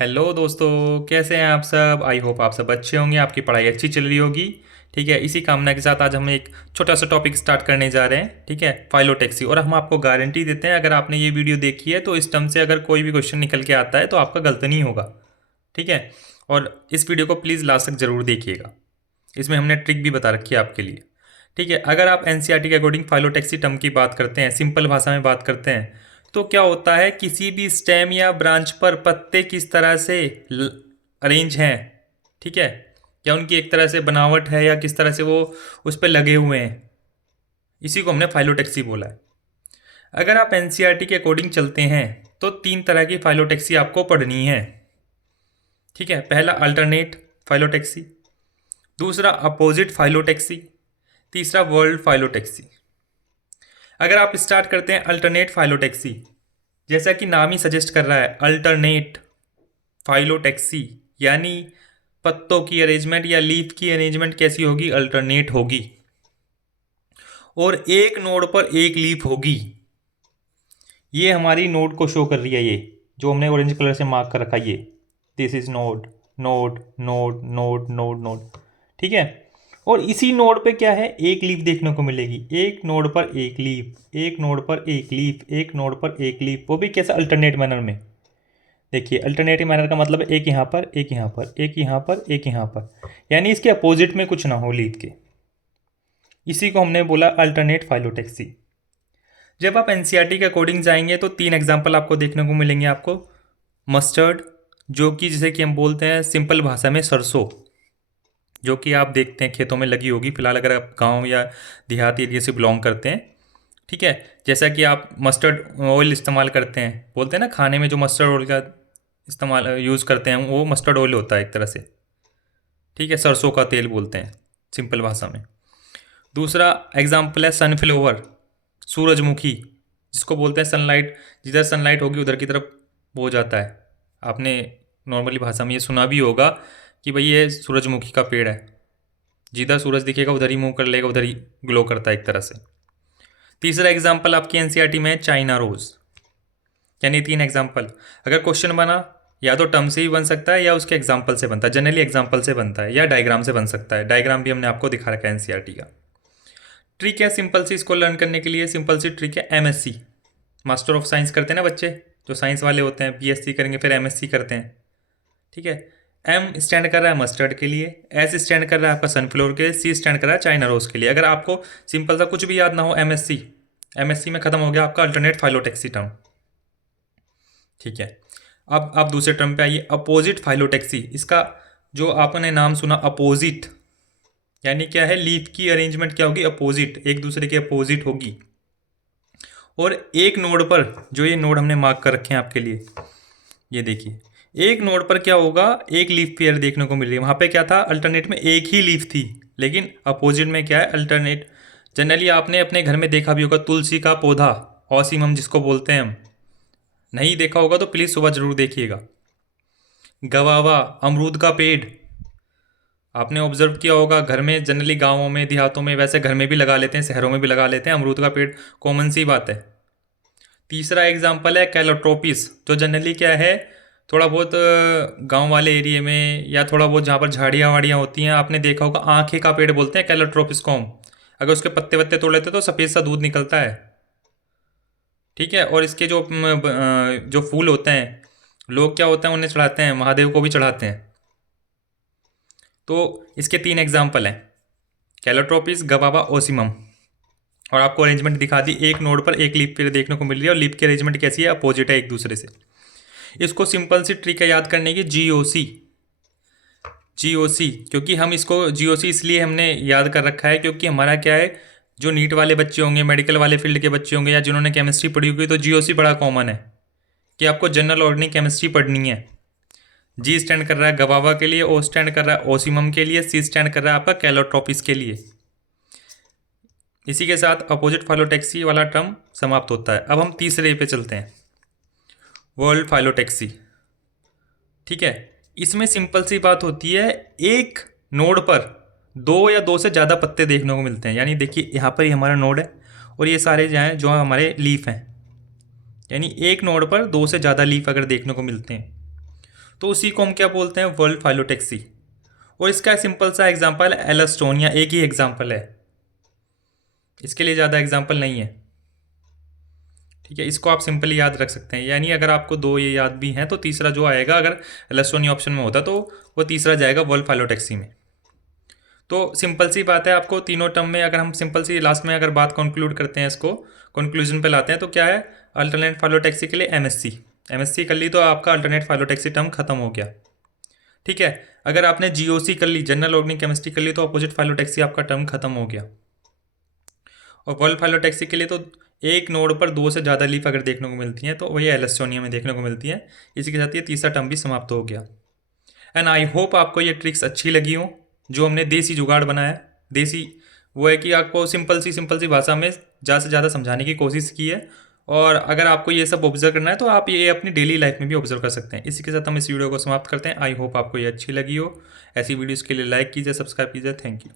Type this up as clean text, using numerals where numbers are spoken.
Hello दोस्तों, कैसे हैं आप सब। आई होप आप सब अच्छे होंगे, आपकी पढ़ाई अच्छी चल रही होगी। ठीक है, इसी कामना के साथ आज हम एक छोटा सा टॉपिक स्टार्ट करने जा रहे हैं। ठीक है, फाइलोटैक्सी। और हम आपको गारंटी देते हैं, अगर आपने ये वीडियो देखी है तो इस टर्म से अगर कोई भी क्वेश्चन निकल के आता है तो आपका गलत नहीं होगा। ठीक है, और इस वीडियो को प्लीज़ लास्ट तक ज़रूर देखिएगा। इसमें हमने ट्रिक भी बता रखी है आपके लिए। ठीक है, अगर आप एनसीईआरटी के अकॉर्डिंग फाइलोटैक्सी टर्म की बात करते हैं, सिंपल भाषा में बात करते हैं, तो क्या होता है, किसी भी स्टेम या ब्रांच पर पत्ते किस तरह से अरेंज हैं। ठीक है, क्या उनकी एक तरह से बनावट है या किस तरह से वो उस पर लगे हुए हैं, इसी को हमने फाइलोटैक्सी बोला है। अगर आप एनसीईआरटी के अकॉर्डिंग चलते हैं तो तीन तरह की फाइलोटैक्सी आपको पढ़नी है। ठीक है, पहला अल्टरनेट फाइलोटैक्सी, दूसरा अपोजिट फाइलोटैक्सी, तीसरा वर्ल्ड फाइलोटैक्सी। अगर आप स्टार्ट करते हैं अल्टरनेट फाइलोटैक्सी, जैसा कि नाम ही सजेस्ट कर रहा है, अल्टरनेट फाइलोटैक्सी यानी पत्तों की अरेंजमेंट या लीफ की अरेंजमेंट कैसी होगी, अल्टरनेट होगी, और एक नोड पर एक लीफ होगी। ये हमारी नोड को शो कर रही है, ये जो हमने ऑरेंज कलर से मार्क कर रखा है, ये this is node node node node node node. ठीक है, और इसी नोड पे क्या है, एक लीफ देखने को मिलेगी, एक नोड पर एक लीफ, एक नोड पर एक लीफ, एक नोड पर एक लीफ, वो भी कैसे, अल्टरनेट मैनर में। देखिए, अल्टरनेटिव मैनर का मतलब एक यहाँ पर, एक यहाँ पर, एक यहाँ पर, एक यहाँ पर, यानी इसके अपोजिट में कुछ ना हो लीफ के। इसी को हमने बोला अल्टरनेट फाइलोटैक्सी। जब आप एनसीईआरटी के अकॉर्डिंग जाएंगे तो तीन एग्जाम्पल आपको देखने को मिलेंगे। आपको मस्टर्ड, जो कि जिसे कि हम बोलते हैं सिंपल भाषा में सरसों, जो कि आप देखते हैं खेतों में लगी होगी फिलहाल, अगर आप गांव या देहात एरिया से बिलोंग करते हैं। ठीक है, जैसा कि आप मस्टर्ड ऑयल इस्तेमाल करते हैं, बोलते हैं ना खाने में जो मस्टर्ड ऑयल का इस्तेमाल यूज़ करते हैं, वो मस्टर्ड ऑयल होता है एक तरह से। ठीक है, सरसों का तेल बोलते हैं सिंपल भाषा में। दूसरा एग्जाम्पल है सनफ्लावर, सूरजमुखी, जिसको बोलते हैं सनलाइट, जिधर सनलाइट होगी उधर की तरफ वो हो जाता है। आपने नॉर्मली भाषा में ये सुना भी होगा कि भाई ये सूरजमुखी का पेड़ है, जिधर सूरज दिखेगा उधर ही मुंह कर लेगा, उधर ही ग्लो करता है एक तरह से। तीसरा एग्जाम्पल आपकी एनसीईआरटी में है चाइना रोज। यानी तीन एग्जाम्पल, अगर क्वेश्चन बना या तो टर्म से ही बन सकता है या उसके एग्जाम्पल से बनता है, जनरली एग्जाम्पल से बनता है या डायग्राम से बन सकता है। डायग्राम भी हमने आपको दिखा रखा है एनसीईआरटी का। ट्रिक है सिंपल सी, इसको लर्न करने के लिए सिंपल सी ट्रिक है, एमएससी, मास्टर ऑफ साइंस करते हैं ना बच्चे, जो साइंस वाले होते हैं, बीएससी करेंगे फिर एमएससी करते हैं। ठीक है, एम स्टैंड कर रहा है मस्टर्ड के लिए, एस स्टैंड कर रहा है आपका सनफ्लावर के लिए, सी स्टैंड कर रहा है चाइना रोज के लिए। अगर आपको सिंपल सा कुछ भी याद ना हो, एमएससी, एमएससी में खत्म हो गया आपका अल्टरनेट फाइलोटैक्सी टर्म। ठीक है, अब आप दूसरे टर्म पे आइए, अपोजिट फाइलोटैक्सी। इसका जो आपने नाम सुना अपोजिट, यानी क्या है, लीफ की अरेंजमेंट क्या होगी, अपोजिट, एक दूसरे के अपोजिट होगी। और एक नोड पर, जो ये नोड हमने मार्क कर रखे हैं आपके लिए, ये देखिए, एक नोड पर क्या होगा, एक लीफ पेयर देखने को मिल रही है। वहाँ पे क्या था, अल्टरनेट में एक ही लीफ थी, लेकिन अपोजिट में क्या है, अल्टरनेट। जनरली आपने अपने घर में देखा भी होगा, तुलसी का पौधा, ऑसीमम जिसको बोलते हैं हम, नहीं देखा होगा तो प्लीज़ सुबह जरूर देखिएगा। गवावा, अमरूद का पेड़, आपने ऑब्जर्व किया होगा घर में, जनरली गाँवों में देहातों में, वैसे घर में भी लगा लेते हैं, शहरों में भी लगा लेते हैं अमरूद का पेड़, कॉमन सी बात है। तीसरा एग्जाम्पल है कैलोट्रोपिस, जो जनरली क्या है, थोड़ा बहुत गांव वाले एरिया में या थोड़ा बहुत जहाँ पर झाड़ियाँ वाड़ियाँ होती हैं, आपने देखा होगा, आंखें का पेड़ बोलते हैं कैलोट्रोपिस को हम। अगर उसके पत्ते वत्ते तोड़ लेते तो सफ़ेद सा दूध निकलता है। ठीक है, और इसके जो फूल होते हैं, लोग क्या होते हैं उन्हें चढ़ाते हैं, महादेव को भी चढ़ाते हैं। तो इसके तीन एग्जाम्पल हैं, कैलोट्रोपिस, गवावा, ओसिमम। और आपको अरेंजमेंट दिखा दी, एक नोड पर एक लीफ पेड़ देखने को मिल रही है, और लीफ की अरेंजमेंट कैसी है, अपोजिट है एक दूसरे से। इसको सिंपल सी ट्रिक है याद करने की, जीओसी। जीओसी, क्योंकि हम इसको जीओसी इसलिए हमने याद कर रखा है क्योंकि हमारा क्या है, जो नीट वाले बच्चे होंगे, मेडिकल वाले फील्ड के बच्चे होंगे, या जिन्होंने केमिस्ट्री पढ़ी होगी, तो जीओसी बड़ा कॉमन है कि आपको जनरल ऑर्गेनिक केमिस्ट्री पढ़नी है। जी स्टैंड कर रहा है गवावा के लिए, ओ स्टैंड कर रहा है ओसिमम के लिए, सी स्टैंड कर रहा है आपका कैलोट्रोपिस के लिए। इसी के साथ अपोजिट फाइलोटैक्सी वाला टर्म समाप्त होता है। अब हम तीसरे पे चलते हैं, वर्ल्ड फाइलोटैक्सी। ठीक है, इसमें सिंपल सी बात होती है, एक नोड पर दो या दो से ज़्यादा पत्ते देखने को मिलते हैं। यानी देखिए, यहाँ पर ही हमारा नोड है और ये सारे जो हमारे लीफ हैं, यानी एक नोड पर दो से ज़्यादा लीफ अगर देखने को मिलते हैं तो उसी को हम क्या बोलते हैं, वर्ल्ड फाइलोटैक्सी। और इसका सिंपल सा एग्जांपल एलस्टोनिया, एक ही एग्जांपल है, इसके लिए ज़्यादा एग्जांपल नहीं है। ठीक है, इसको आप सिंपली याद रख सकते हैं, यानी अगर आपको दो ये याद भी हैं तो तीसरा जो आएगा, अगर एलस्टोनिया ऑप्शन में होता तो वो तीसरा जाएगा वर्ल्ड फाइलोटैक्सी में। तो सिंपल सी बात है, आपको तीनों टर्म में अगर हम सिंपल सी लास्ट में अगर बात कंक्लूड करते हैं, इसको कंक्लूजन पे लाते हैं, तो क्या है, अल्टरनेट फाइलोटैक्सी के लिए एमएससी, एमएससी कर ली तो आपका अल्टरनेट फाइलोटैक्सी टर्म खत्म हो गया। ठीक है, अगर आपने जीओसी कर ली, जनरल ऑर्गेनिक केमिस्ट्री कर ली, तो अपोजिट फाइलोटैक्सी आपका टर्म खत्म हो गया। और वर्ल्ड फाइलोटैक्सी के लिए तो एक नोड पर दो से ज़्यादा लीफ अगर देखने को मिलती हैं तो वही एलस्टोनिया में देखने को मिलती है। इसी के साथ ये तीसरा टर्म भी समाप्त हो गया। एंड आई होप आपको ये ट्रिक्स अच्छी लगी हो, जो हमने देसी जुगाड़ बनाया। देसी वो है कि आपको सिंपल सी भाषा में ज़्यादा से ज़्यादा समझाने की कोशिश की है। और अगर आपको ये सब ऑब्जर्व करना है तो आप ये अपनी डेली लाइफ में भी ऑब्जर्व कर सकते हैं। इसी के साथ हम इस वीडियो को समाप्त करते हैं। आई होप आपको ये अच्छी लगी हो। ऐसी वीडियोज़ के लिए लाइक कीजिए, सब्सक्राइब कीजिए। Thank you.